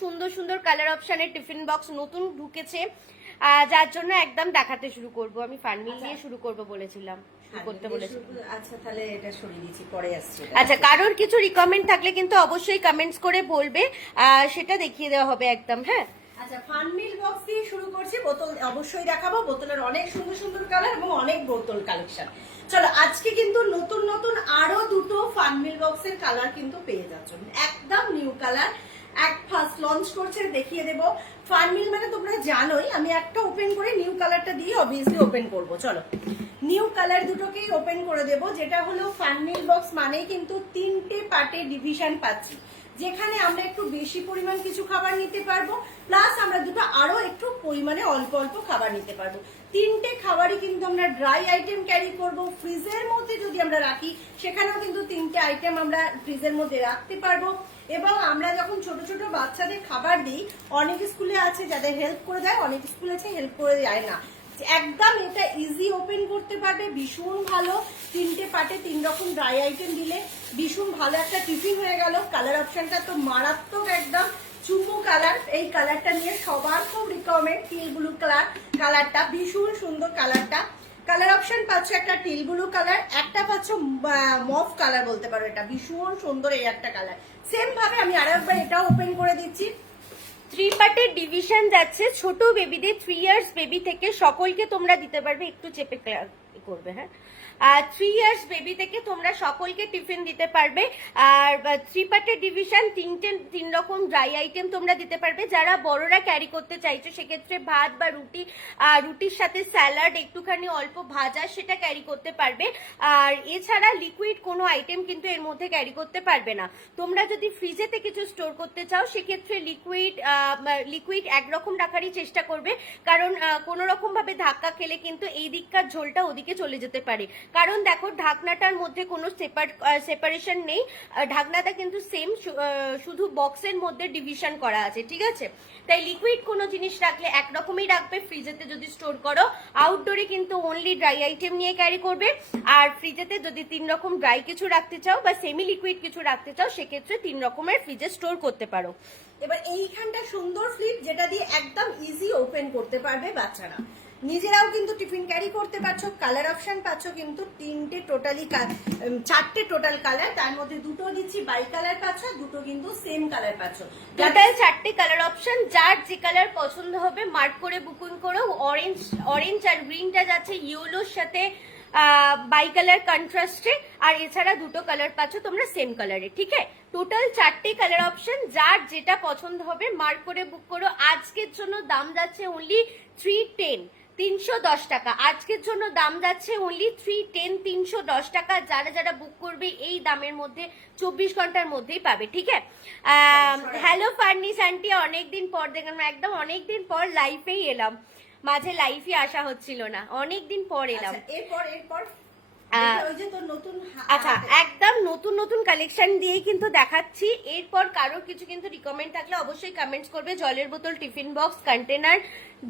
সুন্দর সুন্দর কালার অপশনের টিফিন বক্স নতুন ঢুকেছে, যার জন্য একদম দেখাতে শুরু করব। আমি ফানমিল দিয়ে শুরু করব বলেছিলাম, করতে বলেছিলাম। আচ্ছা তাহলে এটা সরিয়ে দিচ্ছি, পরে আসছে। আচ্ছা, কারোর কিছু রিকমেন্ড থাকলে কিন্তু অবশ্যই কমেন্টস করে বলবে, সেটা দেখিয়ে দেওয়া হবে একদম। হ্যাঁ, আচ্ছা ফানমিল বক্স দিয়ে শুরু করছি। বোতল অবশ্যই দেখাবো, বোতলের অনেক সুন্দর সুন্দর কালার এবং অনেক বোতল কালেকশন। চলো আজকে কিন্তু নতুন নতুন আরো দুটো ফানমিল বক্সের কালার কিন্তু পেয়ে যাচ্ছ, একদম নিউ কালার, এক ফার্স্ট লঞ্চ করছে, দেখিয়ে দেবো। ফানমিল মানে তোমরা জানোই, আমি একটা ওপেন করে নিউ কালারটা দিয়ে অবভিয়াসলি ওপেন করব। চলো নিউ কালার দুটোকেই ওপেন করে দেব। যেটা হলো ফানমিল বক্স মানেই কিন্তু তিনটে পার্টে ডিভিশন পাচ্ছি, যেখানে আমরা একটু বেশি পরিমাণ কিছু খাবার নিতে পারবো, প্লাস আমরা দুটো আরো একটু পরিমাণে অল্প অল্প খাবার নিতে পারবো। তিনটে খাবারই কিন্তু আমরা ড্রাই আইটেম ক্যারি করব। ফ্রিজের মধ্যে যদি আমরা রাখি সেখানেও কিন্তু তিনটে আইটেম আমরা ফ্রিজের মধ্যে রাখতে পারবো। এবং আমরা যখন ছোট ছোট বাচ্চাদের খাবার দিই, অনেক স্কুলে আছে যাদের হেল্প করে দেয়, অনেক স্কুল আছে হেল্প করে যায় না, একদম এটা ইজি ওপেন করতে পারবে, ভীষণ ভালো। তিনটে পার্টে তিন রকম ড্রাই আইটেম দিলে ভীষণ ভালো একটা টিফিন হয়ে গেল। কালার অপশনটা তো মারাত্মক, একদম চুমু কালার। এই কালারটা নিয়ে সবার খুব রিকমেন্ড, টিল ব্লু কালারটা ভীষণ সুন্দর কালারটা। কালার অপশন পাচ্ছ একটা টিল ব্লু কালার, একটা পাচ্ছ মফ কালার বলতে পারো, এটা ভীষণ সুন্দর এই একটা কালার। সেম ভাবে আমি আরেকবার এটাও ওপেন করে দিচ্ছি। 3 পার্টের ডিভিশন যাচ্ছে, ছোট বেবিদের 3 ইয়ার্স বেবি থেকে সকলকে তোমরা দিতে পারবে। একটু চেপে করবে, হ্যাঁ, 3 ইয়ার্স বেবি থেকে তোমরা সকলকে টিফিন দিতে পারবে। আর 3 পার্টের ডিভিশন, তিন রকম ড্রাই আইটেম তোমরা দিতে পারবে। যারা বড়রা ক্যারি করতে চাইছো সেক্ষেত্রে ভাত বা রুটির সাথে স্যালাড, একটুখানি অল্প ভাজা, সেটা ক্যারি করতে পারবে। আর এছাড়া লিকুইড কোনো আইটেম কিন্তু এর মধ্যে ক্যারি করতে পারবে না। তোমরা যদি ফ্রিজেতে কিছু স্টোর করতে চাও সেক্ষেত্রে লিকুইড একরকম রাখারই চেষ্টা করবে, কারণ কোনো রকম ভাবে ধাক্কা খেলে কিন্তু এই দিককার ঝোলটা ওদিকে চলে যেতে পারে। কারণ দেখো ঢাকনাটার মধ্যে কোনো সেপারেশন নেই, ঢাকনাটা কিন্তু সেম, শুধু বক্সের মধ্যে ডিভিশন করা আছে, ঠিক আছে? তাই লিকুইড কোনো জিনিস রাখলে একরকমই রাখবে। ফ্রিজেতে যদি স্টোর করো, আউটডোরে কিন্তু অনলি ড্রাই আইটেম নিয়ে ক্যারি করবে। আর ফ্রিজেতে যদি 3 রকম ড্রাই কিছু রাখতে চাও বা সেমি লিকুইড কিছু রাখতে চাও সেক্ষেত্রে 3 রকমের ফ্রিজে স্টোর করতে পারো। এবার এইখানটা সুন্দর ফ্লিপ, যেটা দিয়ে একদম ইজি ওপেন করতে পারবে বাচ্চারা, নিজেরাও কিন্তু টিফিন ক্যারি করতে পারছো। কালার অপশন পাচ্ছ কিন্তু চারটে টোটাল কালার, তার মধ্যে দুটো দিচ্ছি বাই কালার পাচ্ছ, দুটো কিন্তু সেম কালার পাচ্ছ। টোটাল 4টে কালার অপশন, যার যে কালার পছন্দ হবে মার্ক করে বুকিং করো। অরেঞ্জ আর গ্রিনটা যাচ্ছে ইয়েলোর সাথে বাই কালার কন্ট্রাস্টে, আর এছাড়া দুটো কালার পাচ্ছ তোমরা সেম কালারে, ঠিক আছে? টোটাল 4টে কালার অপশন, যার যেটা পছন্দ হবে মার্ক করে বুক করো। আজকের জন্য দাম যাচ্ছে অনলি 310, 310 টাকা। আজকের জন্য দাম যাচ্ছে অনলি 310, 310 টাকা। যারা যারা বুক করবে এই দামের মধ্যে 24 ঘন্টার মধ্যেই পাবে, ঠিক আছে? হ্যালো ফার্নিস আন্টি, অনেকদিন পর দেখলাম, একদম অনেকদিন পর লাইফেই এলাম, মাঝে লাইফে আসা হচ্ছিল না, অনেকদিন পর এলাম। এরপর আচ্ছা, একদম নতুন নতুন কালেকশন দিয়ে কিন্তু দেখাচ্ছি। এরপর কারোর কিছু কিন্তু রিকমেন্ড থাকলে অবশ্যই কমেন্টস করবে। জলের বোতল, টিফিন বক্স, কন্টেনার,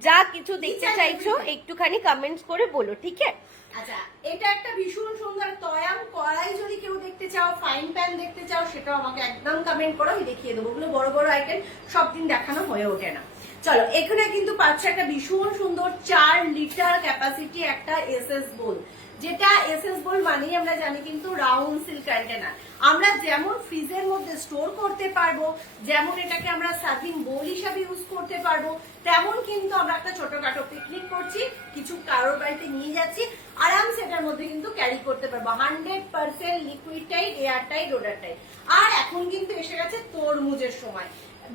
যা কিছু দেখতে চাইছো একটুখানি কমেন্টস করে বলো, ঠিক আছে? আচ্ছা, এটা একটা ভীষণ সুন্দর তয়াম কড়াই, যদি কেউ দেখতে চাও, ফাইন প্যান দেখতে চাও, সেটাও আমাকে একদম কমেন্ট করো, আমি দেখিয়ে দেবো। ওগুলো বড় বড় আইটেম, সব দিন দেখানো হয়ে ওঠে না। চলো, এখানে কিন্তু পাচ্ছে একটা ভীষণ সুন্দর 4 লিটার ক্যাপাসিটি একটা এসএস বোল, যেটা এসএস বোল মানেই আমরা জানি কিন্তু রাউন্ড সিল কন্টেনার। আমরা যেমন ফ্রিজের মধ্যে স্টোর করতে পারবো, যেমন এটাকে আমরা সার্ভিং বোল হিসাবে ইউজ করতে পারবো, তেমন কিন্তু আমরা একটা ছোটখাটো পিকনিক করছি, কিছু কারোর বাড়িতে নিয়ে যাচ্ছি, আরামসে এটার মধ্যে কিন্তু ক্যারি করতে পারবো। 100% লিকুইড টাইট, এয়ার টাইট, রোডার টাইট। আর এখন কিন্তু এসে গেছে তরমুজের সময়,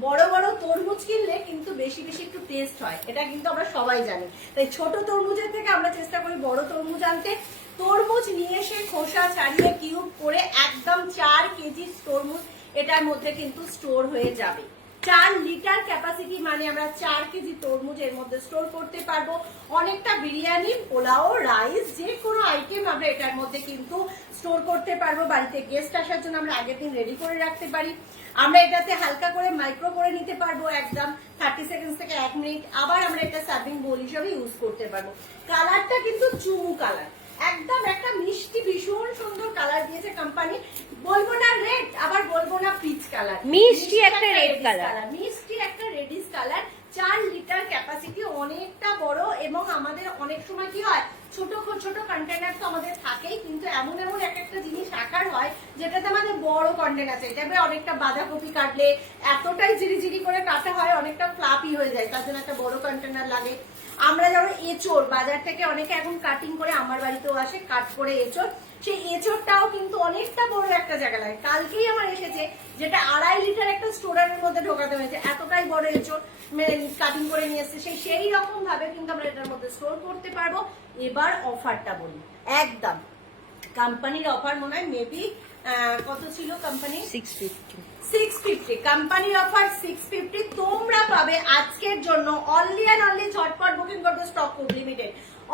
বড় বড় তরমুজ কিনলে কিন্তু বেশি বেশি একটু টেস্ট হয়, এটা কিন্তু আমরা সবাই জানি। তাই ছোট তরমুজের থেকে আমরা চেষ্টা করি বড় তরমুজ আনতে। তরমুজ নিয়ে এসে খোসা ছাড়িয়ে কিউব করে একদম 4 কেজি তরমুজ এটার মধ্যে কিন্তু স্টোর হয়ে যাবে। 4 লিটার ক্যাপাসিটি মানে আমরা 4 কেজি তরমুজ এর মধ্যে স্টোর করতে পারবো। অনেকটা বিরিয়ানি, পোলাও, রাইস, যে কোনো আইটেম আমরা এটার মধ্যে কিন্তু স্টোর করতে পারবো। বাড়িতে গেস্ট আসার জন্য আমরা আগের দিন রেডি করে রাখতে পারি। আমরা এটাতে হালকা করে মাইক্রো করে নিতে পারবো, একদম 30 সেকেন্ড থেকে 1 মিনিট। আবার আমরা এটা সার্ভিং বোল হিসেবে ইউজ করতে পারবো। কালারটা কিন্তু চুমু কালার, একদম একটা মিষ্টি ভীষণ সুন্দর কালার দিয়েছে কোম্পানি। বলবো না রেড, আবার বলবো না পিচ কালার, মিষ্টি একটা রেড কালার, মিষ্টি একটা রেডিশ কালার। 4 লিটার ক্যাপাসিটি, অনেকটা বড়। এবং আমাদের অনেক সময় কি হয়, ছোট ছোট কন্টেনার তো আমাদের থাকেই, কিন্তু এমন এমন এক একটা জিনিস রাখার হয় যেটাতে আমাদের বড় কন্টেনার চাই। তবে অনেকটা বাঁধাকপি কাটলে এতটাই জিরি করে কাটা হয়, অনেকটা ফ্লাপি হয়ে যায়, তার জন্য একটা বড় কন্টেনার লাগে। আমরা যেমন এঁচড় বাজার থেকে অনেকে এখন কাটিং করে, আমার বাড়িতেও আসে কাট করে এঁচড়, সেই এঁচড়টাও কিন্তু অনেকটা বড় একটা জায়গা লাগে। কালকেই আমার এসেছে যেটা 2.5 লিটার একটা স্টোরের মধ্যে ঢোকাতে হয়েছে, এতটাই বড় এঁচড় কাটিং করে নিয়ে এসছে। সেই রকম ভাবে কিন্তু আমরা এটার মধ্যে স্টোর করতে পারবো। এবার অফারটা বলি, একদম কোম্পানির অফার মনে হয় মেবি কত ছিল কোম্পানি, 650 কোম্পানির অফার 650 তোমরা পাবে আজকের জন্য অনলি এন্ড অনলি। ঝটপট বুকিং করতে, স্টক খুব limited.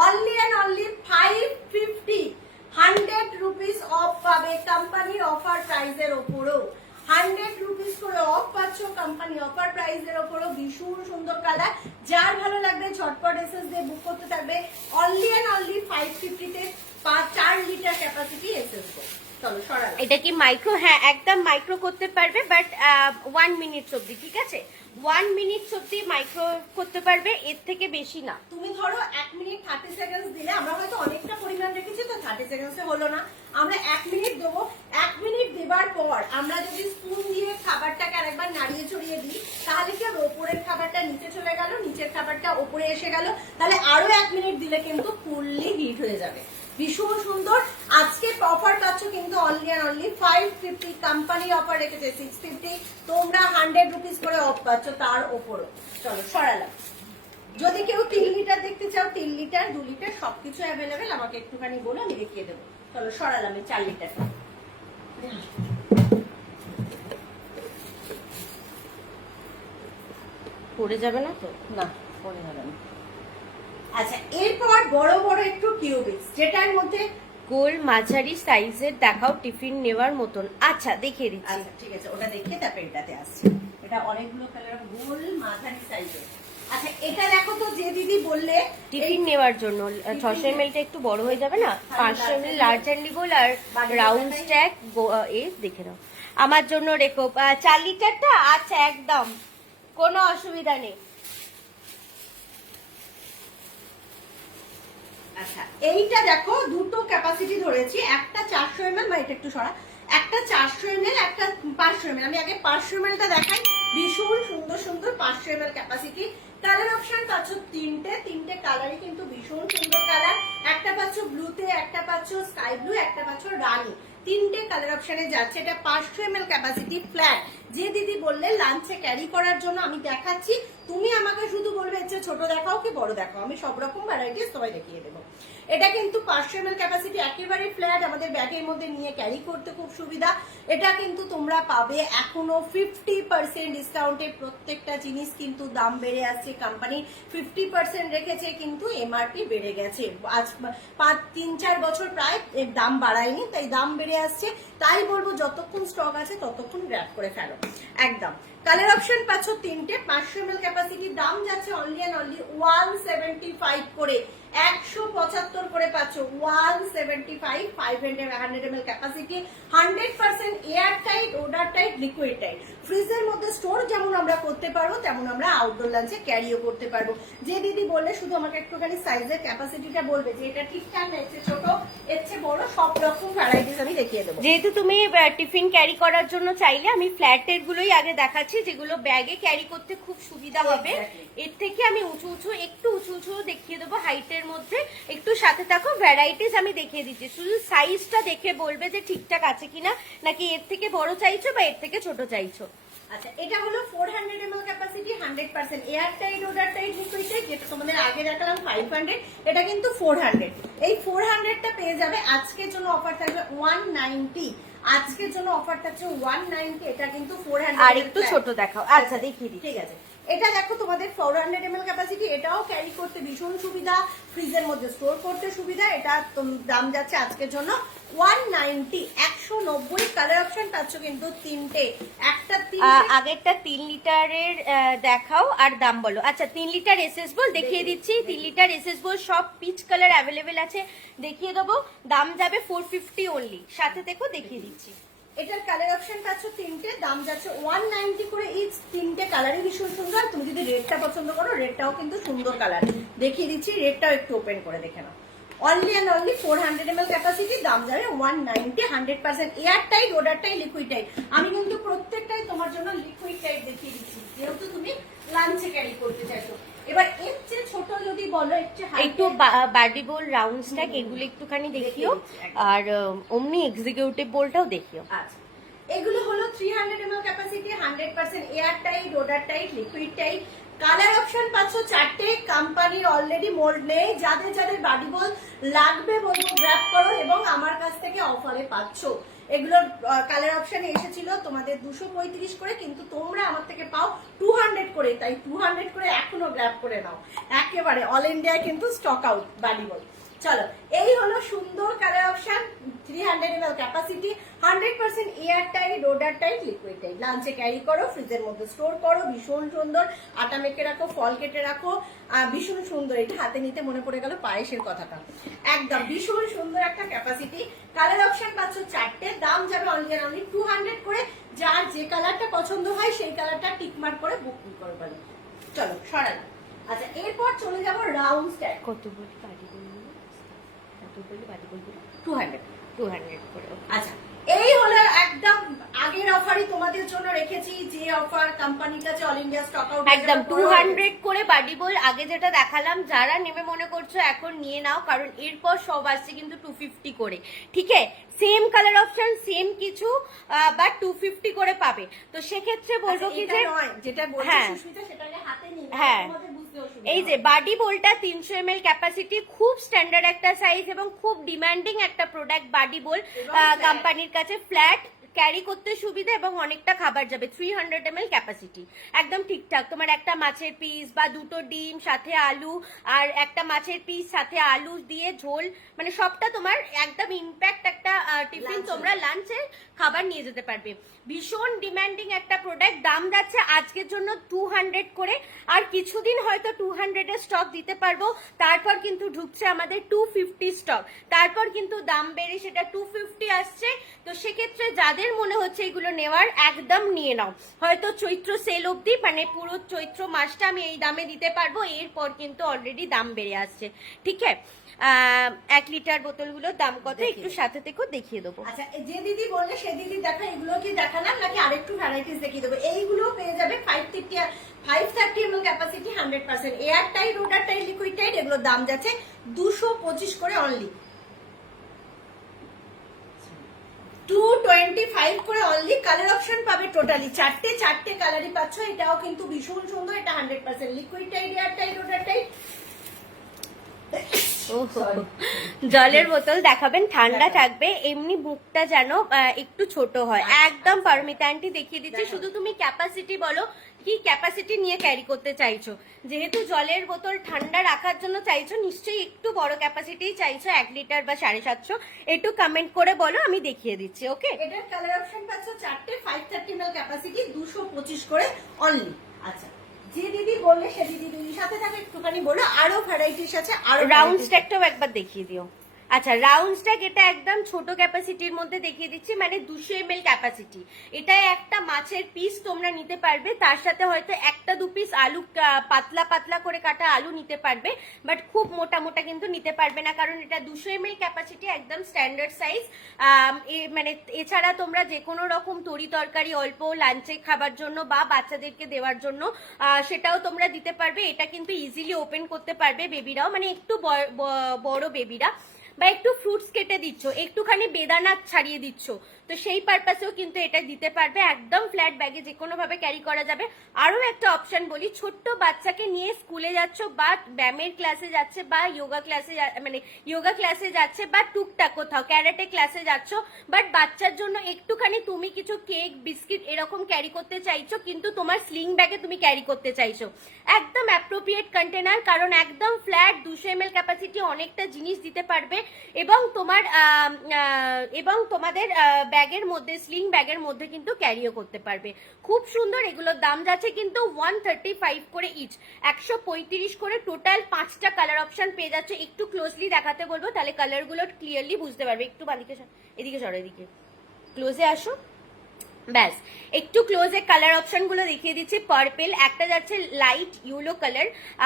Only and only 550 100 rupees off পাবে কোম্পানির অফার প্রাইসের ওপরও। 100 রুপিস করে অফ পাচ্ছ কোম্পানি অফার প্রাইসের ওপরও। ভীষণ সুন্দর কালার, যার ভালো লাগবে ঝটপট এসএস দিয়ে বুক করতে থাকবে। অনলি এন্ড অনলি 550 তে 4 লিটার ক্যাপাসিটি এসএস গো। চলো সরালাম। এটা কি মাইক্রো? হ্যাঁ একদম মাইক্রো করতে পারবে, বাট 1 মিনিট অবধি, ঠিক আছে? 1 মিনিট অবধি মাইক্রো করতে পারবে, এর থেকে বেশি না। তুমি ধরো 1 মিনিট 30 সেকেন্ডস দিলে, আমরা হয়তো অনেকটা পরিমাণ রেখেছি তো 30 সেকেন্ডসে হলো না, আমরা 1 মিনিট দেবো। 1 মিনিট দেবার পর আমরা যদি স্পুন দিয়ে খাবারটাকে আরেকবার নাড়িয়ে ছড়িয়ে দিই, তাহলে কি হবে, ওপরের খাবারটা নিচে চলে গেল, নিচের খাবারটা ওপরে এসে গেল, তাহলে আরো 1 মিনিট দিলে কিন্তু ফুললি হিট হয়ে যাবে। ভীষণ সুন্দর। আজকে অফার পাচ্ছ কিন্তু only and only 550, company offer রেখেছে 650, তোমরা 100 রুপিস করে অফ পাচ্ছ তার ওপরও। চলো সরালাম। যদি কেউ 3 লিটার দেখতে চাও, 3 লিটার 2 লিটার সবকিছু অ্যাভেলেবেল, আমাকে একটুখানি বলো, আমি দেখিয়ে দেবো। চলো সরালাম 4 লিটার। পড়ে যাবে না তো? না পড়ে যাবে না। আচ্ছা, এরপর বড় বড় একটু কিউবিক্স, যেটার মধ্যে গোল মাঝারি সাইজের দেখাও, টিফিন নেওয়ার মতন। আচ্ছা দেখিয়ে দিচ্ছি। আচ্ছা ঠিক আছে, ওটা দেখিয়ে তারপর এটাতে আসছে। এটা অনেকগুলো কালার, গোল মাঝারি সাইজের। আচ্ছা এটা দেখো তো, যে দিদি বললে টিফিন নেওয়ার জন্য 600 ml টা একটু বড় হয়ে যাবে না? 500 ml লার্জ হ্যান্ডি গোল আর রাউন্ড স্ট্যাক এ দেখে নাও। আমার জন্য রেখো 4 লিটারটা। আচ্ছা একদম কোনো অসুবিধা নেই। আচ্ছা এইটা দেখো, দুটো ক্যাপাসিটি ধরেছি, একটা 400 ml, বা এটা একটু সরা, একটা 400 ml, একটা 500 ml। আমি আগে 500 ml টা দেখাই। ভীষণ সুন্দর সুন্দর 500 ml ক্যাপাসিটি। কালার অপশন পাচ্ছ তিনটে কালারই কিন্তু ভীষণ সুন্দর কালার। একটা পাচ্ছ ব্লুতে, একটা পাচ্ছ স্কাই ব্লু, একটা পাচ্ছ রানী। 3টে কালার অপশনে যাচ্ছে। এটা 500 ml ক্যাপাসিটি ফ্ল্যাট। যে দিদি বললে লাঞ্চে ক্যারি করার জন্য, আমি দেখাচ্ছি, তুমি আমাকে শুধু বলবে যে ছোট দেখাও কি বড় দেখাও, আমি সব রকম ভ্যারাইটিস সবাই দেখিয়ে দেবো। এটা কিন্তু 500 ml ক্যাপাসিটি, একেবারে ফ্ল্যাট, আমাদের ব্যাগের মধ্যে নিয়ে ক্যারি করতে খুব সুবিধা। এটা কিন্তু তোমরা পাবে এখনো 50% ডিসকাউন্টে। প্রত্যেকটা জিনিস কিন্তু দাম বেড়ে আসছে, কোম্পানি 50% রেখেছে, কিন্তু এমআরপি বেড়ে গেছে। আজ 3-4 বছর প্রায় এর দাম বাড়ায়নি, তাই দাম বেড়ে আসছে। তাই বলবো যতক্ষণ স্টক আছে ততক্ষণ গ্র্যাব করে ফেলো একদম। কালার অপশন পাচ্ছ 3টে। 500 ml ক্যাপাসিটি, দাম যাচ্ছে অনলি এন্ড অনলি 175 করে, 175 করে পাচ্ছ। 175 500 ml capacity, 100% air tight, odour tight, liquid tight. ফ্রিজের মধ্যে স্টোর যেমন আমরা করতে পারবো, তেমন আমরা আউটডোর লাঞ্চে ক্যারিও করতে পারবো। যে দিদি বললে শুধু আমাকে একটুখানি সাইজের ক্যাপাসিটিটা বলবে, যে এটা ঠিকঠাক না, এর চেয়ে ছোট, এর চেয়ে বড়, সব রকম ভ্যারাইটিস আমি দেখিয়ে দেবো। যেহেতু তুমি টিফিন ক্যারি করার জন্য চাইলে, আমি ফ্ল্যাটের গুলোই আগে দেখাচ্ছি, যেগুলো ব্যাগে ক্যারি করতে খুব সুবিধা হবে। এর থেকে আমি একটু উঁচু দেখিয়ে দেবো হাইটের মধ্যে। একটু সাথে থাকো, ভ্যারাইটিস আমি দেখিয়ে দিচ্ছি। শুধু সাইজটা দেখে বলবে যে ঠিকঠাক আছে কিনা, নাকি এর থেকে বড় চাইছো বা এর থেকে ছোট চাইছো। আচ্ছা এটা হলো 400 ml capacity, 100% air tight, odour tight, liquid tight. যেটা তোমাদের আগে দেখালাম 500, এটা কিন্তু 400। এই 400টা পেয়ে যাবে। আজকের জন্য অফার থাকবে 190। আজকের জন্য অফার থাকছে 190। এটা কিন্তু 400। আর একটু ছোট দেখাও। আচ্ছা দেখিয়ে দিচ্ছি। ঠিক আছে, এটা দেখো তোমাদের 400 ml ক্যাপাসিটি, এটাও ক্যারি করতে ভীষণ সুবিধা, ফ্রিজের মধ্যে স্টোর করতে সুবিধা। এটা দাম যাচ্ছে আজকের জন্য 190, 190। কালার অপশন পাচ্ছ কিন্তু তিনটে, একটা আগেরটা 3 লিটারের দেখাও আর দাম বলো। আচ্ছা 3 লিটার এসএস বল দেখিয়ে দিচ্ছি। 3 লিটার এসএস বল সব পিচ কালার অ্যাভেলেবেল আছে, দেখিয়ে দেবো। দাম যাবে 450 অনলি। সাথে দেখো দেখিয়ে দিচ্ছি। এটার কালার অপশন পাচ্ছ তিনটে, দাম যাচ্ছে 190 করে ইচ। তিনটে কালারই ভীষণ সুন্দর। তুমি যদি রেডটা পছন্দ করো, রেডটাও কিন্তু সুন্দর কালার, দেখিয়ে দিচ্ছি। রেডটাও একটু ওপেন করে দেখে নাও। Only and only 400 ml capacity, দাম যাবে 190। 100% air tight, odour tight, liquid tight. আমি কিন্তু প্রত্যেকটাই তোমার জন্য লিকুইড টাইট দেখিয়ে দিচ্ছি, যেহেতু তুমি লাঞ্চে ক্যারি করতে চাইছো। এবার এর চেয়ে ছোট যদি বলো, একটু বার্ডি বোল, রাউন্ড স্ট্যাক এগুলো একটুখানি দেখিও, আর অমনি এক্সিকিউটিভ বোলটাও দেখিও। আচ্ছা, এগুলো হলো 300 ml capacity, 100% air tight, odour tight, liquid tight. Colour option পাচ্ছ চারটে। কোম্পানির অলরেডি মোল্ড নেই, যাদের যাদের বাডি বল লাগবে বলবো গ্র্যাব করো, এবং আমার কাছ থেকে অফারে পাচ্ছ। এগুলোর কালার অপশনে এসেছিল তোমাদের 235 করে, কিন্তু তোমরা আমার থেকে পাও 200 করে, তাই 200 করে এখনো গ্র্যাব করে নাও। একেবারে অল ইন্ডিয়ায় কিন্তু স্টক আউট বাডি বল। চলো, এই হলো সুন্দর colour option, 300 ml capacity, 100% air tight, odour tight, liquid tight. লাঞ্চে ক্যারি করো, ফ্রিজের মধ্যে স্টোর করো, ভীষণ সুন্দর। আটা মেখে রাখো, ফল কেটে রাখো, ভীষণ সুন্দর। এটা হাতে নিতে মনে পড়ে গেল পায়েসের কথাটা, একদম ভীষণ সুন্দর একটা ক্যাপাসিটি। কালার অপশন পাচ্ছ চারটে, দাম যাবে অনলি 200 করে। যার যে কালারটা পছন্দ হয় সেই কালারটা টিকমার্ক করে বুকিং করে বলো। চলো সরাই। আচ্ছা, এরপর চলে যাবো রাউন্ড স্ট্যাক। কত বলি বাড়ি বলবো, কত বলি বাড়ি বলবো? 200 করে। আচ্ছা, এই হলো একদম আগের অফারই তোমাদের জন্য রেখেছি, যে অফার কোম্পানির কাছে অল ইন্ডিয়া স্টক আউট একদম 200 করে বাডি বল। আগে যেটা দেখালাম, যারা নেমে মনে করছো এখন নিয়ে নাও, কারণ এরপর সব আসছে কিন্তু 250 করে। ঠিক আছে, সেম কালার অপশন, সেম কিছু, বাট 250 করে পাবে। তো সেক্ষেত্রে বলবো কি যে যেটা বলছি সুস্মিতা, সেটাকে হাতে নিয়ে তোমাদের বুঝতে অসুবিধা। এই যে বাডি বোলটা 300 ml ক্যাপাসিটি, খুব স্ট্যান্ডার্ড একটা সাইজ এবং খুব ডিমান্ডিং একটা প্রোডাক্ট বাডি বোল। কোম্পানির কাছে ফ্ল্যাট ক্যারি করতে সুবিধা এবং অনেকটা খাবার যাবে। 300 ml ক্যাপাসিটি, একদম ঠিকঠাক। তোমার একটা মাছের পিস বা দুটো ডিম সাথে আলু, আর একটা মাছের পিস সাথে আলু দিয়ে ঝোল, মানে সবটা তোমার একদম ইম্প্যাক্ট একটা টিফিন তোমরা লাঞ্চে খাবার নিয়ে যেতে পারবে। ভীষণ ডিমান্ডিং একটা প্রোডাক্ট। দাম যাচ্ছে আজকের জন্য 200 করে, আর কিছুদিন হয়তো 200 এর স্টক দিতে পারবো, তারপর কিন্তু ঢুকছে আমাদের 250 স্টক, তারপর কিন্তু দাম বেড়ে সেটা 250 আসছে। তো সেক্ষেত্রে যাদের মনে হচ্ছে এগুলো নেওয়ার, একদম নিয়ে নাও। হয়তো চৈত্র সেল অবধি, মানে পুরো চৈত্র মাসটা আমি এই দামে দিতে পারবো, এরপর কিন্তু অলরেডি দাম বেড়ে আসছে। ঠিক আছে, 1 লিটার বোতলগুলোর দাম কত একটু সাথে থেকে দেখিয়ে দেবো। আচ্ছা, যে দিদি বললে সে দিদি দেখা, এগুলো কি দেখালাম নাকি আরেকটু ভ্যারাইটিস দেখিয়ে দেবো? এইগুলো পেয়ে যাবে 530 ml capacity, 100% air tight, odour tight, liquid tight. এগুলোর দাম যাচ্ছে 225 করে অনলি, 225 করে অনলি। কালার অপশন পাবে টোটালি চারটে কালারই পাচ্ছ। এটাও কিন্তু ভীষণ সুন্দর। এটা 100% liquid tight, air tight, odour tight. জলের বোতল দেখাবেন, ঠান্ডা থাকবে, এমনি বুকটা যেন একটু ছোট হয়। একদম পারমিতা আন্টি দেখিয়ে দিচ্ছি। শুধু তুমি ক্যাপাসিটি বলো, কি ক্যাপাসিটি নিয়ে ক্যারি করতে চাইছো। যেহেতু জলের বোতল ঠান্ডা রাখার জন্য চাইছো, নিশ্চয়ই একটু বড় ক্যাপাসিটি চাইছো, 1 লিটার বা 750। একটু কমেন্ট করে বলো, আমি দেখিয়ে দিচ্ছি। ওকে, এটার কালার অপশন পাচ্ছ চারটে, 530 ml ক্যাপাসিটি, 225 করে অনলি। আচ্ছা, যে দিদি বললে সে দিদির সাথে থাকে একটুখানি বলো, আরো ভ্যারাইটিস আছে। আর রাউন্ড স্ট্যাকটাও একবার দেখিয়ে দিও। আচ্ছা, রাউন্ড স্ট্যাক এটা একদম ছোট ক্যাপাসিটির মধ্যে দেখিয়ে দিচ্ছি, মানে 200 ml ক্যাপাসিটি। এটা একটা মাছের পিস তোমরা নিতে পারবে, তার সাথে হয়তো 1-2 পিস আলু, পাতলা পাতলা করে কাটা আলু নিতে পারবে, বাট খুব মোটা মোটা কিন্তু নিতে পারবে না, কারণ এটা 200 ml ক্যাপাসিটি, একদম স্ট্যান্ডার্ড সাইজ। মানে এছাড়া তোমরা যে কোনো রকম তরি তরকারি অল্প লাঞ্চে খাবার জন্য বা বাচ্চাদেরকে দেওয়ার জন্য সেটাও তোমরা দিতে পারবে। এটা কিন্তু ইজিলি ওপেন করতে পারবে বেবিরাও, মানে একটু বড় বেবিরা, বা একটু ফ্রুটস কেটে দিচ্ছ, একটুখানি বেদানা ছাড়িয়ে দিচ্ছ, তো সেই পারপাসেও কিন্তু এটা দিতে পারবে, একদম ফ্ল্যাট ব্যাগে যে কোনো ভাবে ক্যারি করা যাবে। আরো একটা অপশন বলি, ছোট্ট বাচ্চাকে নিয়ে স্কুলে যাচ্ছ বা ব্যায়ামের ক্লাসে যাচ্ছে বা যোগা ক্লাসে মানে যোগা ক্লাসে যাচ্ছে বা টুকটাক কোথাও ক্যারাটে ক্লাসে যাচ্ছ, বাট বাচ্চার জন্য একটুখানি তুমি কিছু কেক বিস্কিট এরকম ক্যারি করতে চাইছো, কিন্তু তোমার স্লিং ব্যাগে তুমি ক্যারি করতে চাইছো, একদম অ্যাপ্রোপ্রিয়েট কন্টেনার, কারণ একদম ফ্ল্যাট 200 ml ক্যাপাসিটি, অনেকটা জিনিস দিতে পারবে এবং তোমার এবং তোমাদের ব্যাগের মধ্যে স্লিং ব্যাগের মধ্যে কিন্তু ক্যারিও করতে পারবে। খুব সুন্দর। এগুলোর দাম যাচ্ছে কিন্তু 135 করে ইচ, 135 করে টোটাল। 5টা কালার অপশন পেয়ে যাচ্ছে। একটু ক্লোজলি দেখাতে বলবো, তাহলে কালারগুলো ক্লিয়ারলি বুঝতে পারবে। একটু বাদিকে এদিকে সরো, এদিকে ক্লোজে আসো, ব্যাস একটু ক্লোজে কালার অপশন গুলো দেখিয়ে দিচ্ছি। পার্পেল, একটা যাচ্ছে লাইট ইয়েলো কালার,